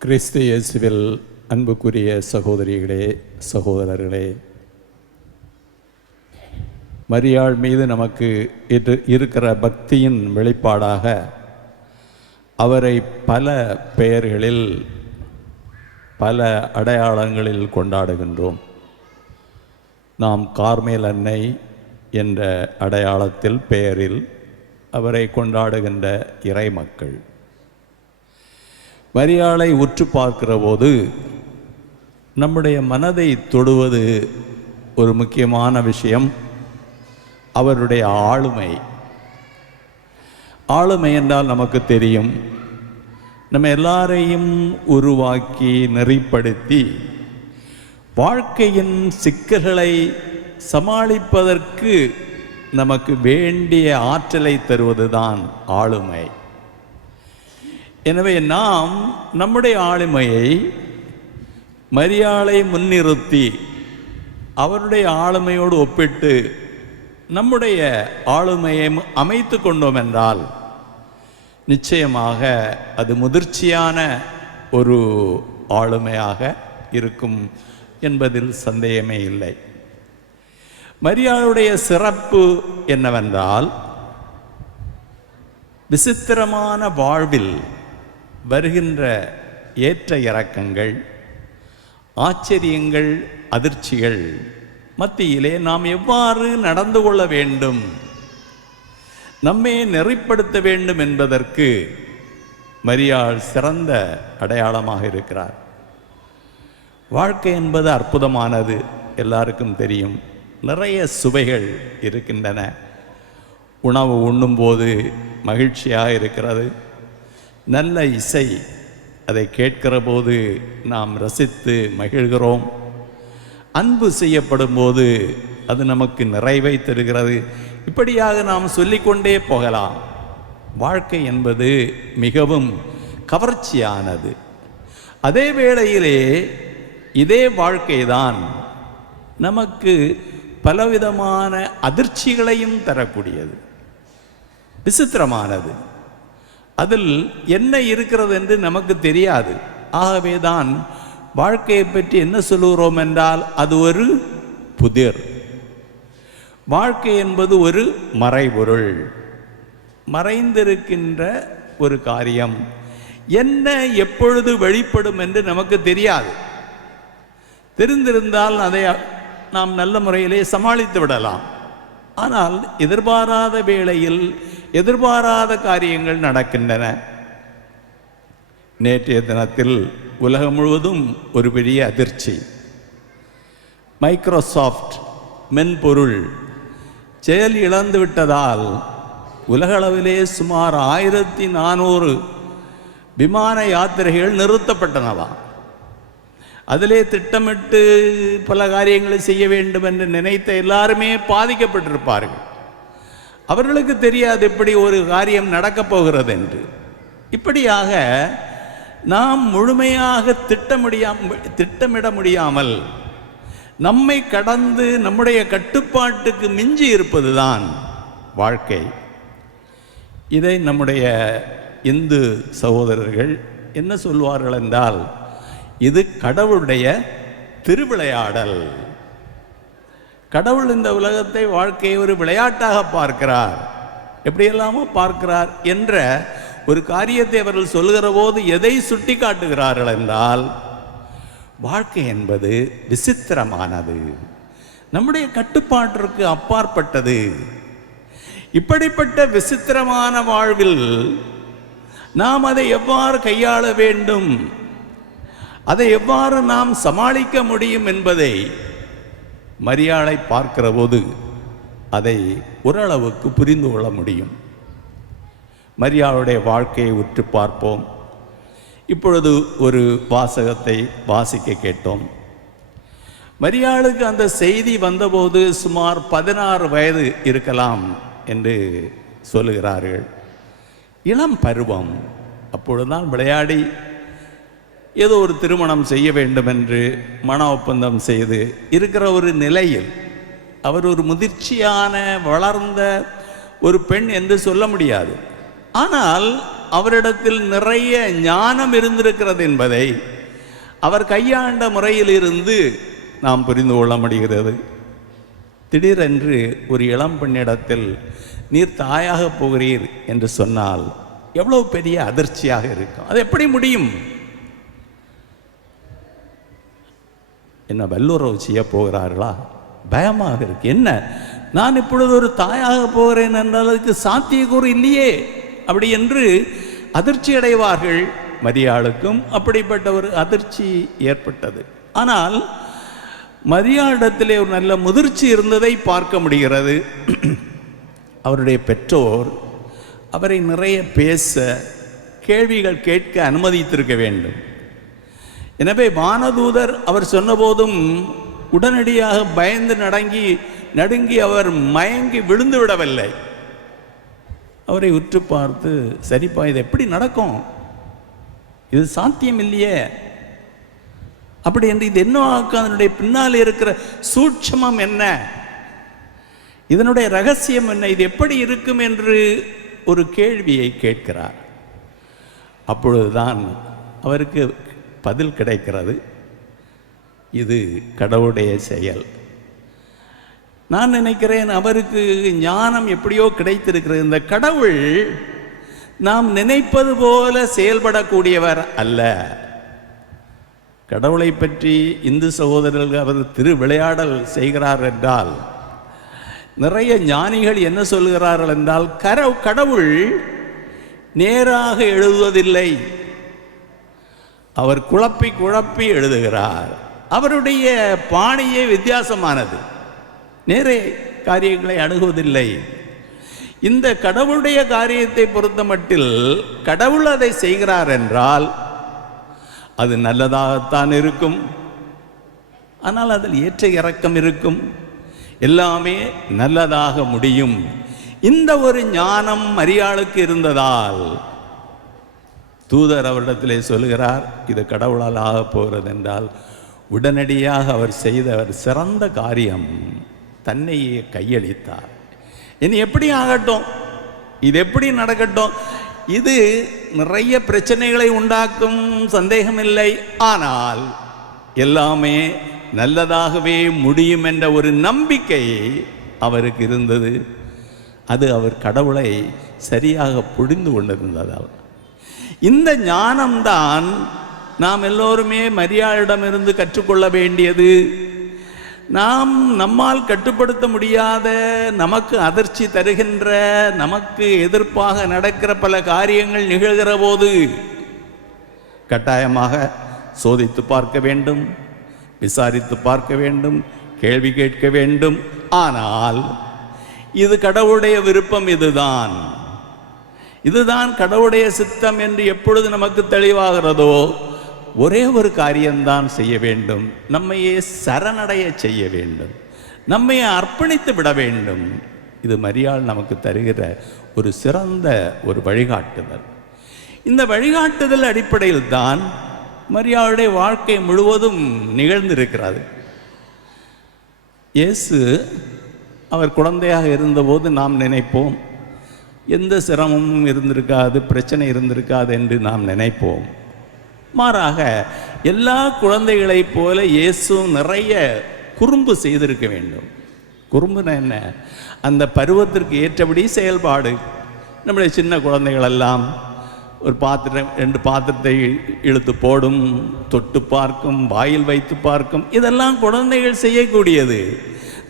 கிறிஸ்து இயேசுவில் அன்புக்குரிய சகோதரிகளே, சகோதரர்களே, மரியாள் மீது நமக்கு இருக்கிற பக்தியின் வெளிப்பாடாக அவரை பல பெயர்களில் பல அடையாளங்களில் கொண்டாடுகின்றோம். நாம் கார்மேல் அன்னை என்ற அடையாளத்தில் பெயரில் அவரை கொண்டாடுகின்ற இறை மக்கள். மரியாளை உற்று பார்க்கிற போது நம்முடைய மனதை தொடுவது ஒரு முக்கியமான விஷயம். அவருடைய ஆளுமை என்றால் நமக்கு தெரியும். நம்ம எல்லாரையும் உருவாக்கி நெறிப்படுத்தி வாழ்க்கையின் சிக்கல்களை சமாளிப்பதற்கு நமக்கு வேண்டிய ஆற்றலை தருவதுதான் ஆளுமை. எனவே நாம் நம்முடைய ஆளுமையை மரியாளை முன்னிறுத்தி அவருடைய ஆளுமையோடு ஒப்பிட்டு நம்முடைய ஆளுமையை அமைத்து கொண்டோம் என்றால் நிச்சயமாக அது முதிர்ச்சியான ஒரு ஆளுமையாக இருக்கும் என்பதில் சந்தேகமே இல்லை. மரியாளுடைய சிறப்பு என்னவென்றால், விசித்திரமான வாழ்வில் வருகின்ற ஏற்ற இறக்கங்கள், ஆச்சரியங்கள், அதிர்ச்சிகள் மத்தியிலே நாம் எவ்வாறு நடந்து கொள்ள வேண்டும், நம்மை நெறிப்படுத்த வேண்டும் என்பதற்கு மரியாள் சிறந்த அடையாளமாக இருக்கிறார். வாழ்க்கை என்பது அற்புதமானது, எல்லாருக்கும் தெரியும். நிறைய சுவைகள் இருக்கின்றன. உணவு உண்ணும்போது மகிழ்ச்சியாக இருக்கிறது. நல்ல இசை, அதை கேட்கிற போது நாம் ரசித்து மகிழ்கிறோம். அன்பு செய்யப்படும் போது அது நமக்கு நிறைவை தருகிறது. இப்படியாக நாம் சொல்லிக்கொண்டே போகலாம். வாழ்க்கை என்பது மிகவும் கவர்ச்சியானது. அதே வேளையிலே இதே வாழ்க்கைதான் நமக்கு பலவிதமான அதிர்ச்சிகளையும் தரக்கூடியது, விசித்திரமானது. அதில் என்ன இருக்கிறது என்று நமக்கு தெரியாது. ஆகவே தான் வாழ்க்கையை பற்றி என்ன சொல்லுகிறோம் என்றால் அது ஒரு புதிர். வாழ்க்கை என்பது ஒரு மறைபொருள், மறைந்திருக்கின்ற ஒரு காரியம். என்ன எப்பொழுது வெளிப்படும் என்று நமக்கு தெரியாது. தெரிந்திருந்தால் அதை நாம் நல்ல முறையிலே சமாளித்து விடலாம். ஆனால் எதிர்பாராத வேளையில் எதிர்பாராத காரியங்கள் நடக்கின்றன. நேற்றைய தினத்தில் உலகம் முழுவதும் ஒரு பெரிய அதிர்ச்சி. மைக்ரோசாஃப்ட் மென்பொருள் செயல் இழந்து விட்டதால் உலகளவிலே சுமார் 1400 விமான யாத்திரைகள் நிறுத்தப்பட்டனவாம். அதிலே திட்டமிட்டு பல காரியங்களை செய்ய வேண்டும் என்று நினைத்த எல்லாருமே பாதிக்கப்பட்டிருப்பார்கள். அவர்களுக்கு தெரியாது இப்படி ஒரு காரியம் நடக்கப் போகிறது என்று. இப்படியாக நாம் முழுமையாக திட்டமிட முடியாமல் நம்மை கடந்து நம்முடைய கட்டுப்பாட்டுக்கு மிஞ்சி இருப்பதுதான் வாழ்க்கை. இதை நம்முடைய இந்து சகோதரர்கள் என்ன சொல்வார்கள் என்றால், இது கடவுளுடைய திருவிளையாடல். கடவுள் இந்த உலகத்தை, வாழ்க்கையை ஒரு விளையாட்டாக பார்க்கிறார், எப்படியெல்லாமோ பார்க்கிறார் என்ற ஒரு காரியத்தை அவர்கள் சொல்லுகிற போது எதை சுட்டி காட்டுகிறார்கள் என்றால், வாழ்க்கை என்பது விசித்திரமானது, நம்முடைய கட்டுப்பாட்டிற்கு அப்பாற்பட்டது. இப்படிப்பட்ட விசித்திரமான வாழ்வில் நாம் அதை எவ்வாறு கையாள வேண்டும், அதை எவ்வாறு நாம் சமாளிக்க முடியும் என்பதை மரியாளை பார்க்கிற போது அதை ஓரளவுக்கு புரிந்து கொள்ள முடியும். மரியாளுடைய வாழ்க்கையை உற்று பார்ப்போம். இப்பொழுது ஒரு வாசகத்தை வாசிக்க கேட்டோம். மரியாளுக்கு அந்த செய்தி வந்தபோது சுமார் 16 வயது இருக்கலாம் என்று சொல்லுகிறார்கள். இளம் பருவம். அப்பொழுதுதான் விளையாடி ஏதோ ஒரு திருமணம் செய்ய வேண்டும் என்று மன ஒப்பந்தம் செய்து இருக்கிற ஒரு நிலையில் அவர் ஒரு முதிர்ச்சியான வளர்ந்த ஒரு பெண் என்று சொல்ல முடியாது. ஆனால் அவரிடத்தில் நிறைய ஞானம் இருந்திருக்கிறது என்பதை அவர் கையாண்ட முறையிலிருந்து நாம் புரிந்து கொள்ள முடிகிறது. திடீரென்று ஒரு இளம் பெண்ணிடத்தில் நீர் தாயாக போகிறீர் என்று சொன்னால் எவ்வளவு பெரிய அதிர்ச்சியாக இருக்கும். அது எப்படி முடியும்? என்ன வல்லுறவு செய்ய போகிறார்களா? பயமாக இருக்கு. என்ன, நான் இப்பொழுது ஒரு தாயாக போகிறேன் என்றால் அதுக்கு சாத்தியக்கூறு இல்லையே அப்படி என்று அதிர்ச்சி அடைவார்கள். மரியாளுக்கும் அப்படிப்பட்ட ஒரு அதிர்ச்சி ஏற்பட்டது. ஆனால் மரியாளிடத்திலே ஒரு நல்ல முதிர்ச்சி இருந்ததை பார்க்க முடிகிறது. அவருடைய பெற்றோர் அவரை நிறைய பேச, கேள்விகள் கேட்க அனுமதித்திருக்க வேண்டும். எனவே வானதூதர் அவர் சொன்னபோதும் உடனடியாக பயந்து நடுங்கி அவர் மயங்கி விழுந்து விடவில்லை. அவரை உற்று பார்த்து, சரிப்பா, இது எப்படி நடக்கும்? இது சாத்தியம் இல்லையே அப்படி என்று, இது என்ன, அதனுடைய பின்னால் இருக்கிற சூட்சமம் என்ன, இதனுடைய ரகசியம் என்ன, இது எப்படி இருக்கும் என்று ஒரு கேள்வியை கேட்கிறார். அப்பொழுதுதான் அவருக்கு பதில் கிடைக்கிறது. இது கடவுளுடைய செயல். நான் நினைக்கிறேன் அவருக்கு ஞானம் எப்படியோ கிடைத்திருக்கிறது. இந்த கடவுள் நாம் நினைப்பது போல செயல்படக்கூடியவர் அல்ல. கடவுளை பற்றி இந்து சகோதரர்கள் அவர் திருவிளையாடல் செய்கிறார் என்றால், நிறைய ஞானிகள் என்ன சொல்கிறார்கள் என்றால், கடவுள் நேராக எழுதுவதில்லை, அவர் குழப்பி எழுதுகிறார். அவருடைய பாணியே வித்தியாசமானது, நேரே காரியங்களை அணுகுவதில்லை. இந்த கடவுளுடைய காரியத்தை பொறுத்த மட்டில் கடவுள் அதை செய்கிறார் என்றால் அது நல்லதாகத்தான் இருக்கும். ஆனால் அதில் ஏற்ற இறக்கம் இருக்கும், எல்லாமே நல்லதாக முடியும். இந்த ஒரு ஞானம் மரியாளுக்கு இருந்ததால் தூதர் அவரிடத்திலே சொல்கிறார், இது கடவுளால் ஆக போகிறது என்றால் உடனடியாக அவர் செய்த சிறந்த காரியம், தன்னையே கையளித்தார். இனி எப்படி ஆகட்டும், இது எப்படி நடக்கட்டும், இது நிறைய பிரச்சனைகளை உண்டாக்கும், சந்தேகமில்லை. ஆனால் எல்லாமே நல்லதாகவே முடியும் என்ற ஒரு நம்பிக்கை அவருக்கு இருந்தது. அது அவர் கடவுளை சரியாக புரிந்து கொண்டிருந்ததால். இந்த ஞானம்தான் நாம் எல்லோருமே மரியாளிடமிருந்து கற்றுக்கொள்ள வேண்டியது. நாம் நம்மால் கட்டுப்படுத்த முடியாத, நமக்கு அதிர்ச்சி தருகின்ற, நமக்கு எதிர்ப்பாக நடக்கிற பல காரியங்கள் நிகழ்கிற போது கட்டாயமாக சோதித்து பார்க்க வேண்டும், விசாரித்து பார்க்க வேண்டும், கேள்வி கேட்க வேண்டும். ஆனால் இது கடவுளுடைய விருப்பம், இதுதான் கடவுளுடைய சித்தம் என்று எப்பொழுது நமக்கு தெளிவாகிறதோ ஒரே ஒரு காரியம்தான் செய்ய வேண்டும், நம்மையே சரணடைய செய்ய வேண்டும், நம்மையே அர்ப்பணித்து விட வேண்டும். இது மரியாள் நமக்கு தருகிற ஒரு சிறந்த ஒரு வழிகாட்டுதல். இந்த வழிகாட்டுதல் அடிப்படையில் தான் மரியாளுடைய வாழ்க்கை முழுவதும் நிகழ்ந்திருக்கிறது. இயேசு அவர் குழந்தையாக இருந்தபோது நாம் நினைப்போம் எந்த சிரமமும் இருந்திருக்காது, பிரச்சனை இருந்திருக்காது என்று நாம் நினைப்போம். மாறாக எல்லா குழந்தைகளைப் போல இயேசுவும் நிறைய குறும்பு செய்திருக்க வேண்டும். குறும்புனா என்ன? அந்த பருவத்திற்கு ஏற்றபடி செயல்பாடு. நம்முடைய சின்ன குழந்தைகளெல்லாம் ஒரு பாத்திரம், 2 பாத்திரத்தை இழுத்து போடும், தொட்டு பார்க்கும், வாயில் வைத்து பார்க்கும், இதெல்லாம் குழந்தைகள் செய்யக்கூடியது.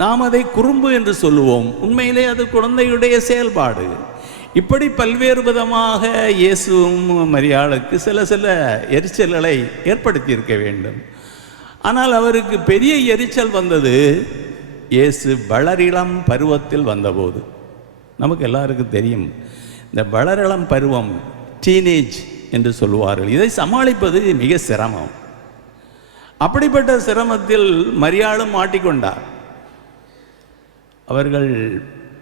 நாம் அதை குறும்பு என்று சொல்லுவோம். உண்மையிலே அது குழந்தையுடைய செயல்பாடு. இப்படி பல்வேறு விதமாக இயேசுவும் மரியாளுக்கு சில எரிச்சல்களை ஏற்படுத்தி இருக்க வேண்டும். ஆனால் அவருக்கு பெரிய எரிச்சல் வந்தது இயேசு வளரிளம் பருவத்தில் வந்தபோது. நமக்கு எல்லாருக்கும் தெரியும், இந்த வளரிளம் பருவம், டீனேஜ் என்று சொல்லுவார்கள், இதை சமாளிப்பது மிக சிரமம். அப்படிப்பட்ட சிரமத்தில் மரியாளும் மாட்டிக்கொண்டார். அவர்கள்,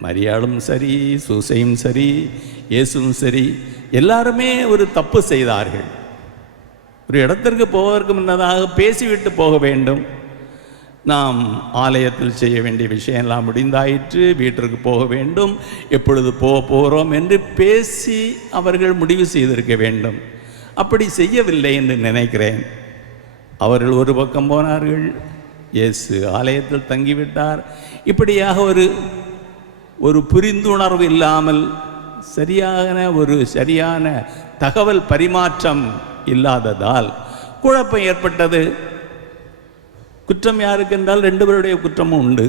மரியாளும் சரி, சூசையும் சரி, இயேசுவும் சரி, எல்லாருமே ஒரு தப்பு செய்தார்கள். ஒரு இடத்திற்கு போவதற்கு முன்னதாக பேசிவிட்டு போக வேண்டும். நாம் ஆலயத்தில் செய்ய வேண்டிய விஷயம்லாம் முடிந்தாயிற்று, வீட்டிற்கு போக வேண்டும், எப்பொழுது போகிறோம் என்று பேசி அவர்கள் முடிவு செய்திருக்க வேண்டும். அப்படி செய்யவில்லை என்று நினைக்கிறேன். அவர்கள் ஒரு பக்கம் போனார்கள், இயேசு ஆலயத்தில் தங்கிவிட்டார். இப்படியாக ஒரு புரிந்துணர்வு இல்லாமல் சரியான தகவல் பரிமாற்றம் இல்லாததால் குழப்பம் ஏற்பட்டது. குற்றம் யாருக்கு என்றால் 2 பேருடைய குற்றமும் உண்டு.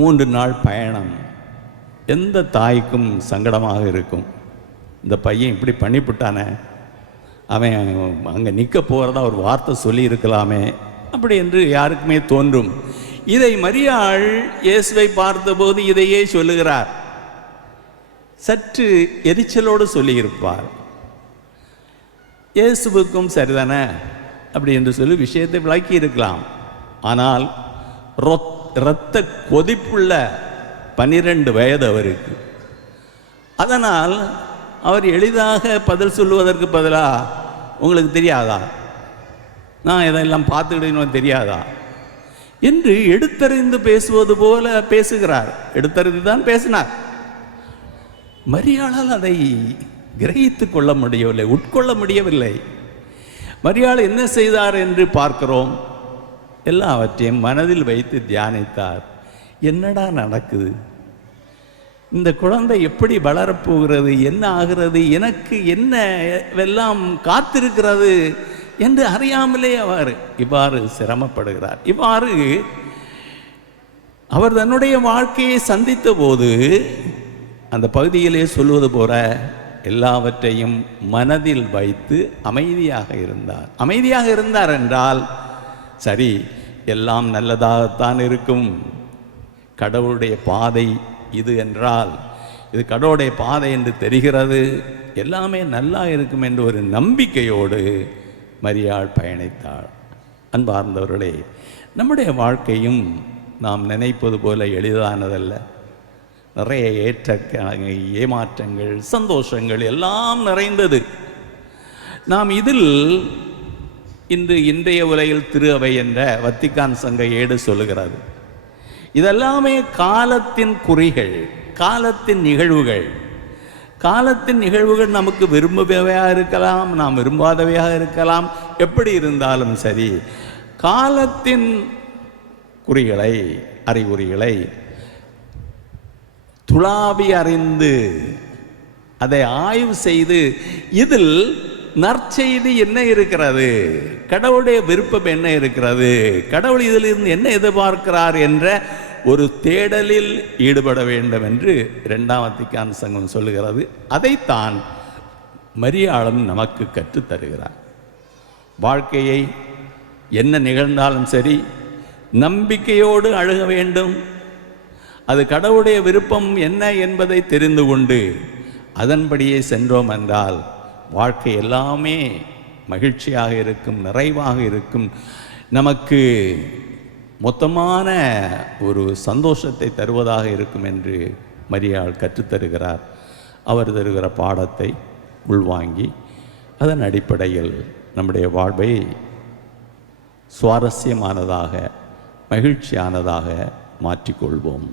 3 நாள் பயணம் எந்த தாய்க்கும் சங்கடமாக இருக்கும். இந்த பையன் இப்படி பண்ணிவிட்டானே, அவன் அங்கே நிற்க போகிறதா ஒரு வார்த்தை சொல்லியிருக்கலாமே அப்படி என்று யாருக்குமே தோன்றும். இதை மரியாள் இயேசுவை பார்த்தபோது இதையே சொல்லுகிறார். சற்று எரிச்சலோடு சொல்லியிருப்பார். இயேசுவுக்கும் சரிதானே அப்படி என்று சொல்லி விஷயத்தை விளக்கி இருக்கலாம். ஆனால் இரத்த கொதிப்புள்ள 12 வயது அவருக்கு. அதனால் அவர் எளிதாக பதில் சொல்லுவதற்கு பதிலாக, உங்களுக்கு தெரியாதா, நான் இதெல்லாம் பார்த்துக்கிட்டேன்னு தெரியாதா என்று எடுத்தறிந்து பேசுவது போல பேசுகிறார். எடுத்தறிந்து தான் பேசினார். மரியாளால் அதை கிரகித்து கொள்ள முடியவில்லை, உட்கொள்ள முடியவில்லை. மரியாள் என்ன செய்தார் என்று பார்க்கிறோம். எல்லாவற்றையும் மனதில் வைத்து தியானித்தார். என்னடா நடக்குது, இந்த குழந்தை எப்படி வளரப்போகிறது, என்ன ஆகிறது, எனக்கு என்ன எல்லாம் காத்திருக்கிறது என்று அறியாமலே அவர் இவ்வாறு சிரமப்படுகிறார். இவ்வாறு அவர் தன்னுடைய வாழ்க்கையை சந்தித்த போது அந்த பகுதியிலே சொல்வது போல எல்லாவற்றையும் மனதில் வைத்து அமைதியாக இருந்தார். அமைதியாக இருந்தார் என்றால் சரி, எல்லாம் நல்லதாகத்தான் இருக்கும், கடவுளுடைய பாதை இது என்றால் இது கடவுளுடைய பாதை என்று தெரிகிறது, எல்லாமே நல்லா இருக்கும் என்ற ஒரு நம்பிக்கையோடு மரியாள் பயணித்தாள். அன்பார்ந்தவர்களே, நம்முடைய வாழ்க்கையும் நாம் நினைப்பது போல எளிதானதல்ல. நிறைய ஏமாற்றங்கள், சந்தோஷங்கள் எல்லாம் நிறைந்தது. நாம் இதில் இன்றைய உலகில் திரு அவை என்ற வத்திக்கான் சங்க ஏடு சொல்லுகிறது, இதெல்லாமே காலத்தின் குறிகள், காலத்தின் நிகழ்வுகள். காலத்தின் நிகழ்வுகள் நமக்கு விரும்புபவையாக இருக்கலாம், நாம் விரும்பாதவையாக இருக்கலாம். எப்படி இருந்தாலும் சரி, காலத்தின் குறிகளை, அறிகுறிகளை துளாவி அறிந்து அதை ஆய்வு செய்து இதில் நற்செய்தி என்ன இருக்கிறது, கடவுளுடைய விருப்பம் என்ன இருக்கிறது, கடவுள் இதிலிருந்து என்ன எதிர்பார்க்கிறார் என்ற ஒரு தேடலில் ஈடுபட வேண்டும் என்று 2ஆம் வத்திக்கான் சங்கம் சொல்லுகிறது. அதைத்தான் மரியாளும் நமக்கு கற்றுத்தருகிறார். வாழ்க்கையை என்ன நிகழ்ந்தாலும் சரி, நம்பிக்கையோடு அணுக வேண்டும். அது கடவுளுடைய விருப்பம் என்ன என்பதை தெரிந்து கொண்டு அதன்படியே சென்றோம் என்றால் வாழ்க்கை எல்லாமே மகிழ்ச்சியாக இருக்கும், நிறைவாக இருக்கும், நமக்கு மொத்தமான ஒரு சந்தோஷத்தை தருவதாக இருக்கும் என்று மரியாள் கற்றுத்தருகிறார். அவர் தருகிற பாடத்தை உள்வாங்கி அதன் அடிப்படையில் நம்முடைய வாழ்வை சுவாரஸ்யமானதாக, மகிழ்ச்சியானதாக மாற்றிக்கொள்வோம்.